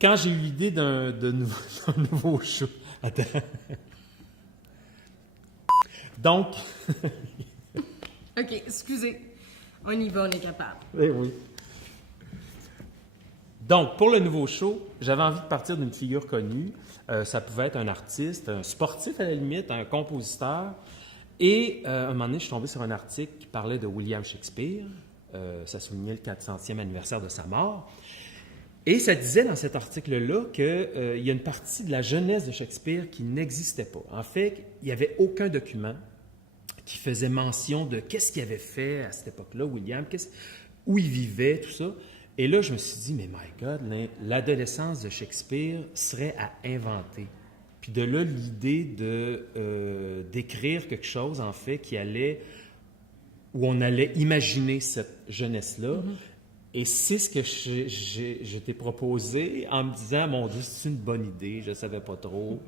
quand j'ai eu l'idée d'un nouveau show... Attends. Donc... OK, excusez. On y va, on est capable. Oui. Donc, pour le nouveau show, j'avais envie de partir d'une figure connue. Ça pouvait être un artiste, un sportif à la limite, un compositeur. Et à un moment donné, je suis tombé sur un article qui parlait de William Shakespeare. Ça soulignait le 400e anniversaire de sa mort. Et ça disait dans cet article-là qu'il y a une partie de la jeunesse de Shakespeare qui n'existait pas. En fait, il n'y avait aucun document qui faisait mention de qu'est-ce qu'il avait fait à cette époque-là, William, où il vivait, tout ça. Et là, je me suis dit, mais my God, l'adolescence de Shakespeare serait à inventer. Puis de là, l'idée d'écrire quelque chose, en fait, où on allait imaginer cette jeunesse-là. Mm-hmm. Et c'est ce que je t'ai proposé en me disant, mon Dieu, c'est une bonne idée, je ne savais pas trop.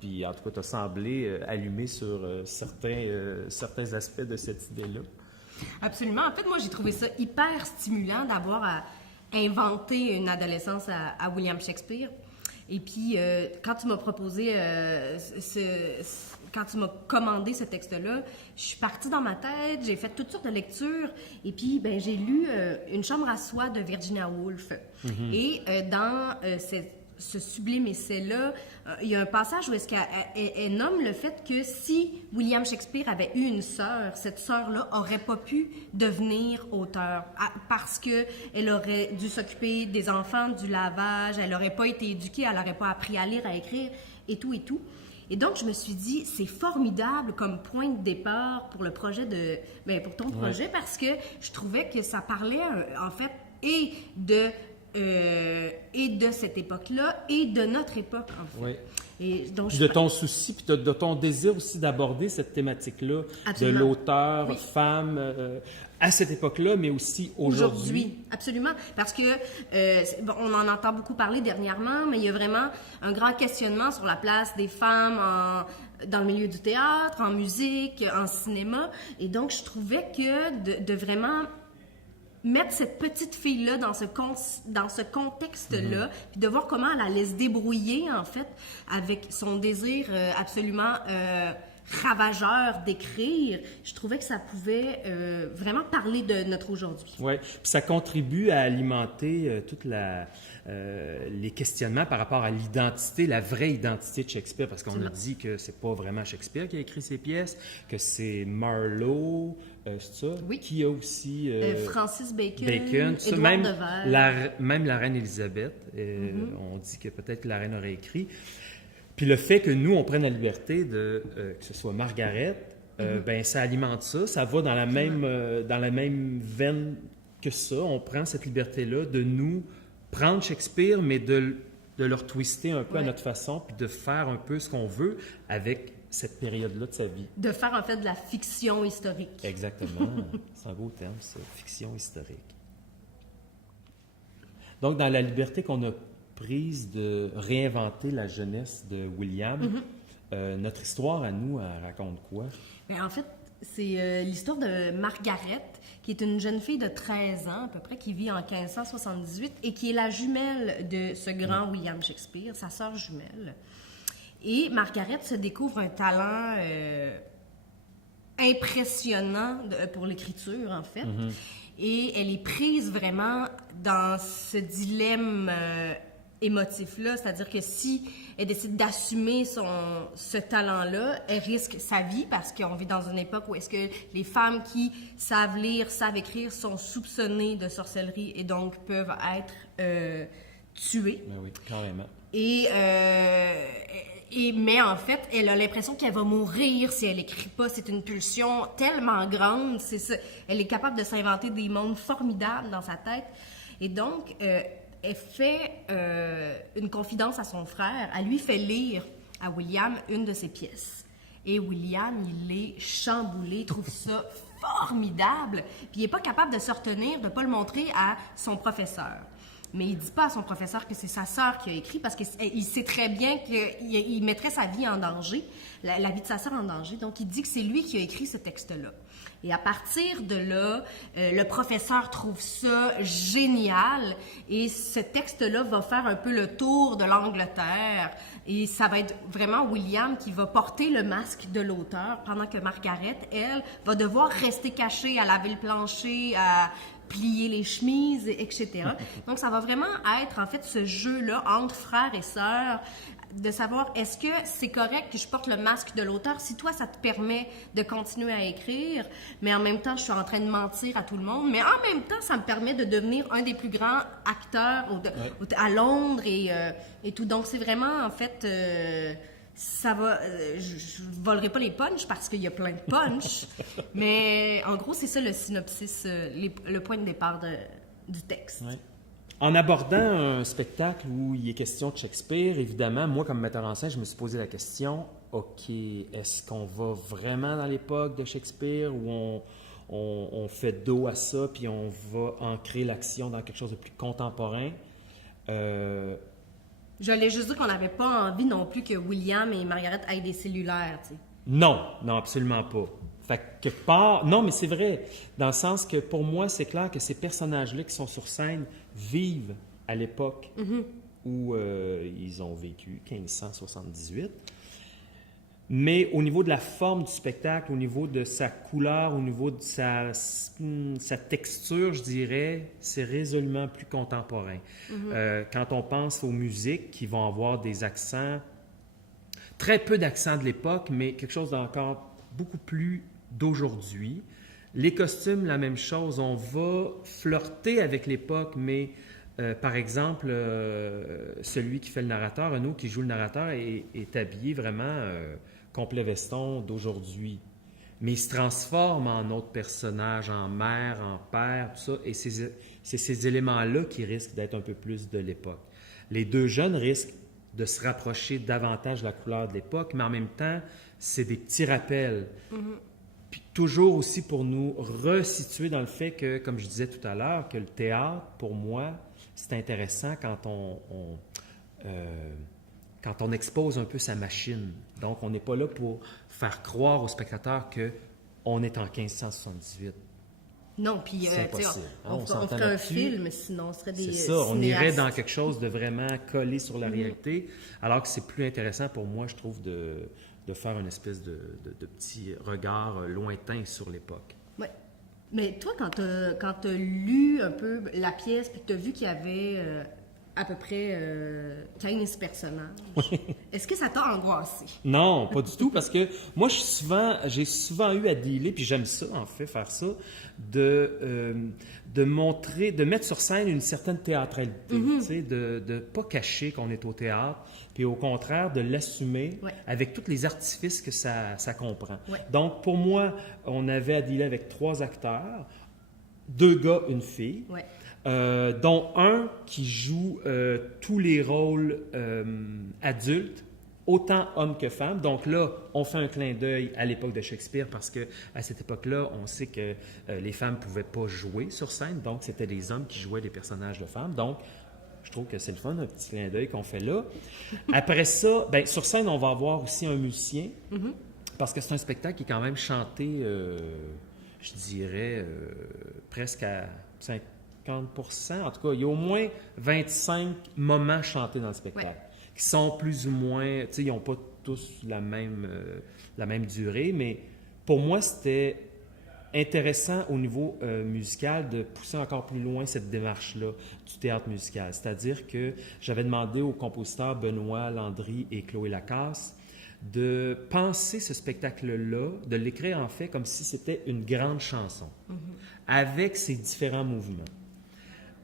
Puis en tout cas, tu as semblé allumé sur certains aspects de cette idée-là. Absolument. En fait, moi, j'ai trouvé ça hyper stimulant d'avoir à inventer une adolescence à William Shakespeare. Et puis, quand tu m'as proposé, quand tu m'as commandé ce texte-là, je suis partie dans ma tête, j'ai fait toutes sortes de lectures, et puis ben, j'ai lu Une chambre à soie de Virginia Woolf. Mm-hmm. Et dans ce sublime essai-là, il y a un passage où est-ce qu'elle nomme le fait que si William Shakespeare avait eu une sœur, cette sœur-là aurait pas pu devenir auteur parce qu'elle aurait dû s'occuper des enfants, du lavage, elle n'aurait pas été éduquée, elle n'aurait pas appris à lire, à écrire et tout et tout. Et donc, je me suis dit, c'est formidable comme point de départ pour le projet pour ton projet, parce que je trouvais que ça parlait, en fait, et de cette époque-là et de notre époque, en fait. Oui. Et donc, puis de ton souci, puis de ton désir aussi d'aborder cette thématique-là, absolument, de l'auteur, oui, femme, à cette époque-là, mais aussi aujourd'hui. Absolument. Parce que, on en entend beaucoup parler dernièrement, mais il y a vraiment un grand questionnement sur la place des femmes dans le milieu du théâtre, en musique, en cinéma. Et donc, je trouvais que de vraiment mettre cette petite fille-là dans ce contexte-là, puis de voir comment elle allait se débrouiller, en fait, avec son désir absolument ravageur d'écrire, je trouvais que ça pouvait vraiment parler de notre aujourd'hui. Oui, puis ça contribue à alimenter toute les questionnements par rapport à l'identité, la vraie identité de Shakespeare, parce qu'on a dit que c'est pas vraiment Shakespeare qui a écrit ses pièces, que c'est Marlowe, c'est ça? Oui. Qui a aussi... Francis Bacon, même de Verre. Même la reine Élisabeth, on dit que peut-être que la reine aurait écrit. Puis le fait que nous, on prenne la liberté que ce soit Margaret, ben ça alimente ça. Ça va dans la même veine que ça. On prend cette liberté-là de nous prendre Shakespeare, mais de le retwister un peu à notre façon, puis de faire un peu ce qu'on veut avec cette période-là de sa vie. De faire en fait de la fiction historique. Exactement. C'est un beau terme, ça, fiction historique. Donc, dans la liberté qu'on a prise de réinventer la jeunesse de William, notre histoire à nous, elle raconte quoi? Bien, en fait, c'est l'histoire de Margaret, qui est une jeune fille de 13 ans à peu près, qui vit en 1578 et qui est la jumelle de ce grand William Shakespeare, sa sœur jumelle. Et Margaret se découvre un talent impressionnant pour l'écriture, en fait. Et elle est prise vraiment dans ce dilemme émotif-là, c'est-à-dire que si elle décide d'assumer ce talent-là, elle risque sa vie parce qu'on vit dans une époque où est-ce que les femmes qui savent lire, savent écrire sont soupçonnées de sorcellerie et donc peuvent être tuées. Ben oui, carrément. Mais en fait, elle a l'impression qu'elle va mourir si elle n'écrit pas. C'est une pulsion tellement grande. Elle est capable de s'inventer des mondes formidables dans sa tête. Et donc, elle fait une confidence à son frère. Elle lui fait lire à William une de ses pièces. Et William, il est chamboulé, il trouve ça formidable. Puis il n'est pas capable de se retenir, de ne pas le montrer à son professeur. mais il dit pas à son professeur que c'est sa sœur qui a écrit parce qu'il sait très bien qu'il mettrait sa vie en danger, la vie de sa sœur en danger. Donc, il dit que c'est lui qui a écrit ce texte-là. Et à partir de là, le professeur trouve ça génial et ce texte-là va faire un peu le tour de l'Angleterre et ça va être vraiment William qui va porter le masque de l'auteur pendant que Margaret, elle, va devoir rester cachée à laver le plancher, à plier les chemises, etc. Donc, ça va vraiment être, en fait, ce jeu-là entre frères et sœurs de savoir est-ce que c'est correct que je porte le masque de l'auteur si toi, ça te permet de continuer à écrire, mais en même temps, je suis en train de mentir à tout le monde, mais en même temps, ça me permet de devenir un des plus grands acteurs à Londres et tout. Donc, c'est vraiment, en fait... ça va... je volerai pas les punchs parce qu'il y a plein de punchs, mais en gros, c'est ça le synopsis, le point de départ du texte. Ouais. En abordant un spectacle où il est question de Shakespeare, évidemment, moi, comme metteur en scène, je me suis posé la question, OK, est-ce qu'on va vraiment dans l'époque de Shakespeare où on fait dos à ça puis on va ancrer l'action dans quelque chose de plus contemporain? J'allais juste dire qu'on n'avait pas envie non plus que William et Margaret aient des cellulaires, tu sais. Non, absolument pas. Fait que quelque part, non, mais c'est vrai, dans le sens que pour moi, c'est clair que ces personnages-là qui sont sur scène vivent à l'époque où ils ont vécu, 1578. Mais au niveau de la forme du spectacle, au niveau de sa couleur, au niveau de sa texture, je dirais, c'est résolument plus contemporain. Quand on pense aux musiques qui vont avoir des accents, très peu d'accents de l'époque, mais quelque chose d'encore beaucoup plus d'aujourd'hui. Les costumes, la même chose. On va flirter avec l'époque, mais par exemple, celui qui fait le narrateur, Renaud, qui joue le narrateur, est habillé vraiment complet veston d'aujourd'hui. Mais il se transforme en autre personnage, en mère, en père, tout ça. Et c'est ces éléments-là qui risquent d'être un peu plus de l'époque. Les deux jeunes risquent de se rapprocher davantage de la couleur de l'époque, mais en même temps, c'est des petits rappels. Puis toujours aussi pour nous resituer dans le fait que, comme je disais tout à l'heure, que le théâtre, pour moi, c'est intéressant quand on expose un peu sa machine. Donc, on n'est pas là pour faire croire aux spectateurs qu'on est en 1578. Non, puis on ferait un film, sinon on serait des C'est ça, on irait dans quelque chose de vraiment collé sur la réalité, alors que c'est plus intéressant pour moi, je trouve, de faire une espèce de petit regard lointain sur l'époque. Oui. Mais toi, quand tu as lu un peu la pièce, puis que tu as vu qu'il y avait à peu près 15 personnages, est-ce que ça t'a angoissé? Non, pas du tout, parce que moi, j'ai souvent eu à dealer, puis j'aime ça, en fait, faire ça, de montrer, de mettre sur scène une certaine théâtralité, tu sais, de ne pas cacher qu'on est au théâtre, puis au contraire, de l'assumer avec tous les artifices que ça comprend. Ouais. Donc, pour moi, on avait à dealer avec 3 acteurs, 2 gars, une fille. Ouais. Dont un qui joue tous les rôles adultes, autant hommes que femmes. Donc là, on fait un clin d'œil à l'époque de Shakespeare parce que à cette époque-là, on sait que les femmes ne pouvaient pas jouer sur scène, donc c'était les hommes qui jouaient des personnages de femmes. Donc, je trouve que c'est le fun, un petit clin d'œil qu'on fait là. Après ça, ben, sur scène, on va avoir aussi un musicien parce que c'est un spectacle qui est quand même chanté, je dirais, presque à 50%. En tout cas, il y a au moins 25 moments chantés dans le spectacle, qui sont plus ou moins, tu sais, ils n'ont pas tous la même durée, mais pour moi, c'était intéressant au niveau musical de pousser encore plus loin cette démarche-là du théâtre musical. C'est-à-dire que j'avais demandé aux compositeurs Benoît Landry et Chloé Lacasse de penser ce spectacle-là, de l'écrire en fait comme si c'était une grande chanson, avec ses différents mouvements.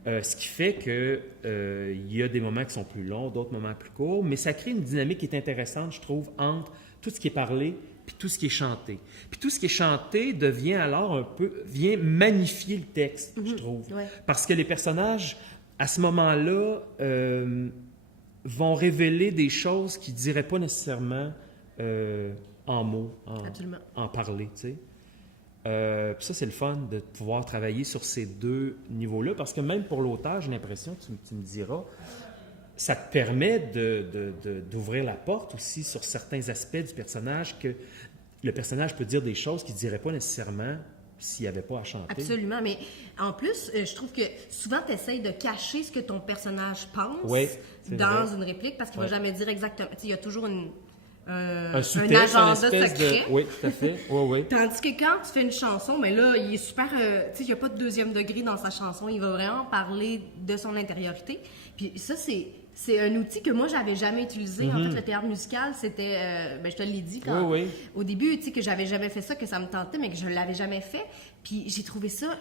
Ce qui fait qu'il y a des moments qui sont plus longs, d'autres moments plus courts, mais ça crée une dynamique qui est intéressante, je trouve, entre tout ce qui est parlé puis tout ce qui est chanté. Puis tout ce qui est chanté devient alors vient magnifier le texte, je trouve. Ouais. Parce que les personnages, à ce moment-là, vont révéler des choses qu'ils ne diraient pas nécessairement en mots, en parler, tu sais. Puis ça, c'est le fun de pouvoir travailler sur ces deux niveaux-là, parce que même pour l'auteur, j'ai l'impression, tu me diras, ça te permet d'ouvrir la porte aussi sur certains aspects du personnage, que le personnage peut dire des choses qu'il ne dirait pas nécessairement s'il n'y avait pas à chanter. Absolument, mais en plus, je trouve que souvent, tu essayes de cacher ce que ton personnage pense dans une réplique, parce qu'il ne va jamais dire exactement. Il y a toujours un sous-texte, agenda secret. Oui, tout à fait. Oui. Tandis que quand tu fais une chanson, mais là, il est super... il n'y a pas de deuxième degré dans sa chanson. Il va vraiment parler de son intériorité. Puis ça, c'est un outil que moi, j'avais jamais utilisé. En fait, le théâtre musical, c'était... je te l'ai dit au début, que j'avais jamais fait ça, que ça me tentait, mais que je l'avais jamais fait. Puis j'ai trouvé ça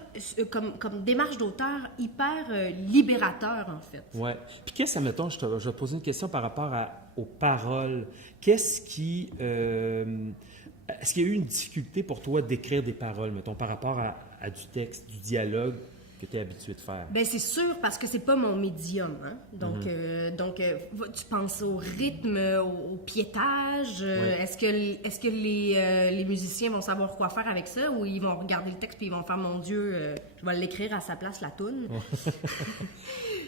comme démarche d'auteur hyper libérateur, en fait. Oui. Puis qu'est-ce que, mettons, je vais poser une question par rapport aux paroles. Qu'est-ce qui... est-ce qu'il y a eu une difficulté pour toi d'écrire des paroles, mettons, par rapport à du texte, du dialogue que tu es habitué de faire? Bien, c'est sûr, parce que c'est pas mon médium. Hein? Donc, tu penses au rythme, au piétage. Est-ce que les musiciens vont savoir quoi faire avec ça, ou ils vont regarder le texte puis ils vont faire, mon Dieu, je vais l'écrire à sa place, la toune.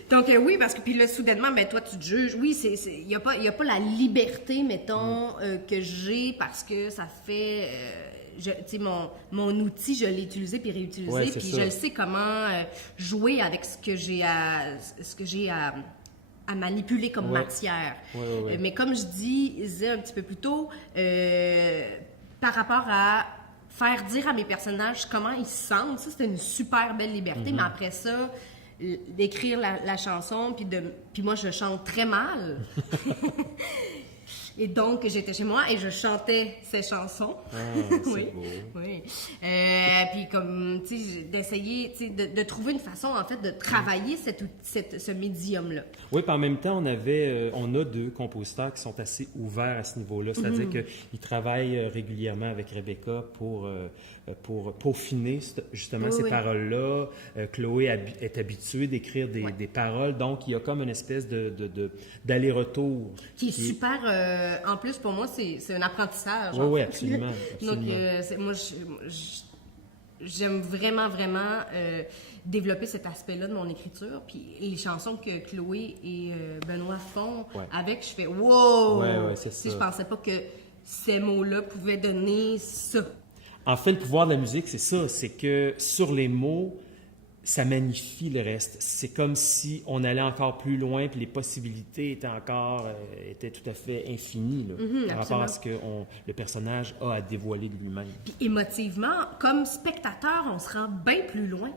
Donc, oui, parce que puis là, soudainement, ben, toi, tu te juges. Oui, il n'y a pas la liberté, mettons, que j'ai, parce que ça fait... mon outil, je l'ai utilisé puis réutilisé, puis je le sais comment jouer avec ce que j'ai à manipuler comme matière. Mais comme je disais un petit peu plus tôt, par rapport à faire dire à mes personnages comment ils se sentent, ça, c'était une super belle liberté, mais après ça, d'écrire la chanson, puis moi, je chante très mal. Et donc, j'étais chez moi et je chantais ces chansons. C'est beau. Oui. Puis comme, tu sais, d'essayer, tu sais, de trouver une façon, en fait, de travailler ce médium-là. Oui, puis en même temps, on a deux compositeurs qui sont assez ouverts à ce niveau-là. C'est-à-dire qu'ils travaillent régulièrement avec Rebecca pour peaufiner justement ces paroles-là. Chloé est habituée d'écrire des paroles, donc il y a comme une espèce d'aller-retour. Qui est super... en plus, pour moi, c'est un apprentissage. Oui, absolument. Donc, moi, j'aime vraiment, vraiment développer cet aspect-là de mon écriture. Puis les chansons que Chloé et Benoît font avec, je fais « wow! » c'est ça. Je pensais pas que ces mots-là pouvaient donner ça. En fait, le pouvoir de la musique, c'est ça. C'est que sur les mots, ça magnifie le reste. C'est comme si on allait encore plus loin, puis les possibilités étaient tout à fait infinies par rapport à ce que le personnage a à dévoiler de lui-même. Puis émotivement, comme spectateur, on se rend bien plus loin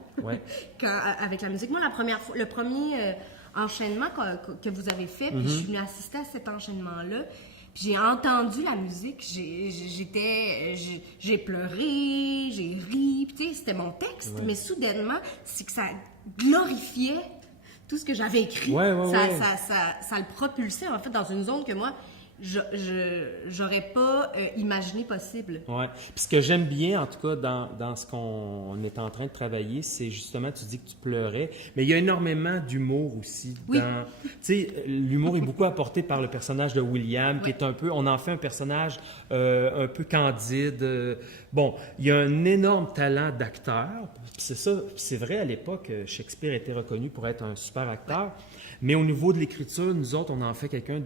avec la musique. Moi, le premier enchaînement que vous avez fait, puis je suis venue assister à cet enchaînement-là, puis j'ai entendu la musique, j'ai pleuré, j'ai ri, puis tu sais, c'était mon texte, mais soudainement, c'est que ça glorifiait tout ce que j'avais écrit. Ça le propulsait, en fait, dans une zone que moi, j'aurais pas imaginé possible. Oui. Puis ce que j'aime bien, en tout cas, dans ce qu'on est en train de travailler, c'est justement, tu dis que tu pleurais, mais il y a énormément d'humour aussi. Tu sais, l'humour est beaucoup apporté par le personnage de William, qui est on en fait un personnage un peu candide. Bon, il y a un énorme talent d'acteur. C'est ça, c'est vrai, à l'époque, Shakespeare était reconnu pour être un super acteur. Mais au niveau de l'écriture, nous autres, on en fait quelqu'un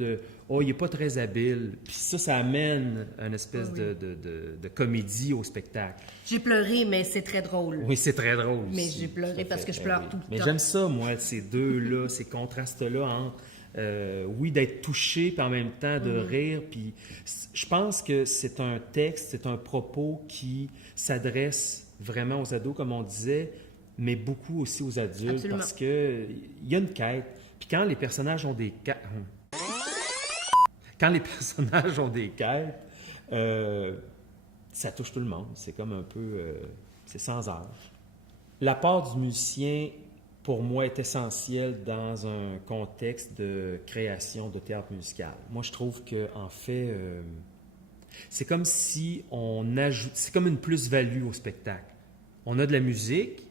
il n'est pas très habile. Puis ça amène une espèce de comédie au spectacle. J'ai pleuré, mais c'est très drôle. Oui, c'est très drôle aussi. Mais j'ai pleuré parce que je pleure tout le temps. Mais j'aime ça, moi, ces deux-là, ces contrastes-là entre, d'être touché, puis en même temps de rire. Puis je pense que c'est un texte, c'est un propos qui s'adresse vraiment aux ados, comme on disait, mais beaucoup aussi aux adultes. Absolument. Parce qu'il y a une quête. Puis quand les personnages ont des quêtes, ça touche tout le monde. C'est comme un peu... c'est sans âge. L'apport du musicien, pour moi, est essentiel dans un contexte de création de théâtre musical. Moi, je trouve qu'en fait, c'est comme si on ajoute... C'est comme une plus-value au spectacle. On a de la musique,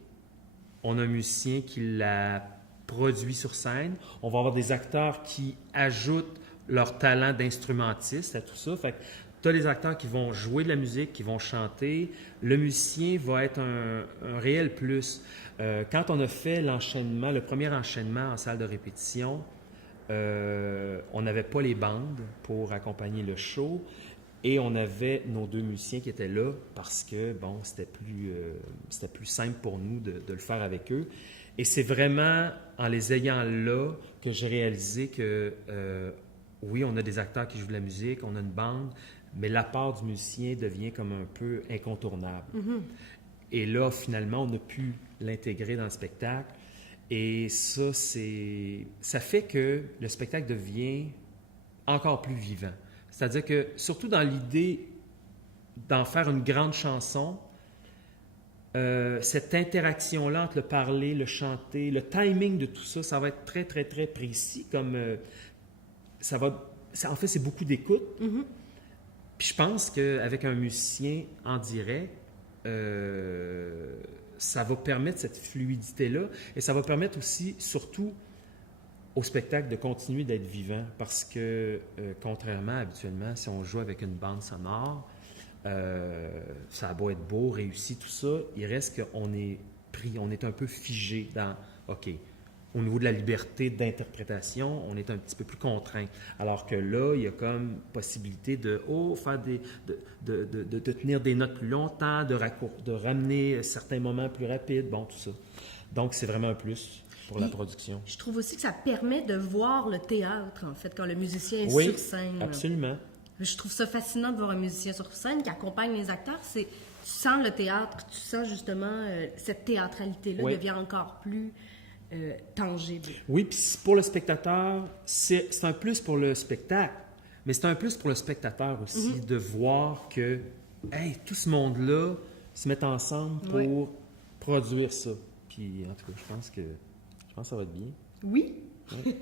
on a un musicien qui la produit sur scène. On va avoir des acteurs qui ajoutent leur talent d'instrumentiste à tout ça. Fait tu as les acteurs qui vont jouer de la musique, qui vont chanter. Le musicien va être un réel plus. Quand on a fait l'enchaînement, le premier enchaînement en salle de répétition, on n'avait pas les bandes pour accompagner le show et on avait nos 2 musiciens qui étaient là parce que, bon, c'était plus simple pour nous de le faire avec eux. Et c'est vraiment en les ayant là que j'ai réalisé que, oui, on a des acteurs qui jouent de la musique, on a une bande, mais l'apport du musicien devient comme un peu incontournable. Mm-hmm. Et là, finalement, on a pu l'intégrer dans le spectacle. Et ça fait que le spectacle devient encore plus vivant. C'est-à-dire que, surtout dans l'idée d'en faire une grande chanson, cette interaction-là entre le parler, le chanter, le timing de tout ça, ça va être très, très, très précis. En fait, c'est beaucoup d'écoute. Mm-hmm. Puis je pense qu'avec un musicien en direct, ça va permettre cette fluidité-là et ça va permettre aussi, surtout, au spectacle de continuer d'être vivant parce que, contrairement habituellement, si on joue avec une bande sonore, ça a beau être beau, réussi, tout ça, il reste qu'on est pris, on est un peu figé dans, OK, au niveau de la liberté d'interprétation, on est un petit peu plus contraint. Alors que là, il y a comme possibilité de faire de tenir des notes plus longtemps, de ramener certains moments plus rapides, bon, tout ça. Donc, c'est vraiment un plus pour la production. Je trouve aussi que ça permet de voir le théâtre, en fait, quand le musicien est sur scène. Oui, absolument. Je trouve ça fascinant de voir un musicien sur scène qui accompagne les acteurs. Tu sens le théâtre, tu sens justement cette théâtralité-là devient encore plus tangible. Oui, puis pour le spectateur, c'est un plus pour le spectacle, mais c'est un plus pour le spespectateur aussi de voir que, hey, tout ce monde-là se met ensemble pour produire ça. Puis en tout cas, je pense que ça va être bien. Oui. Oui.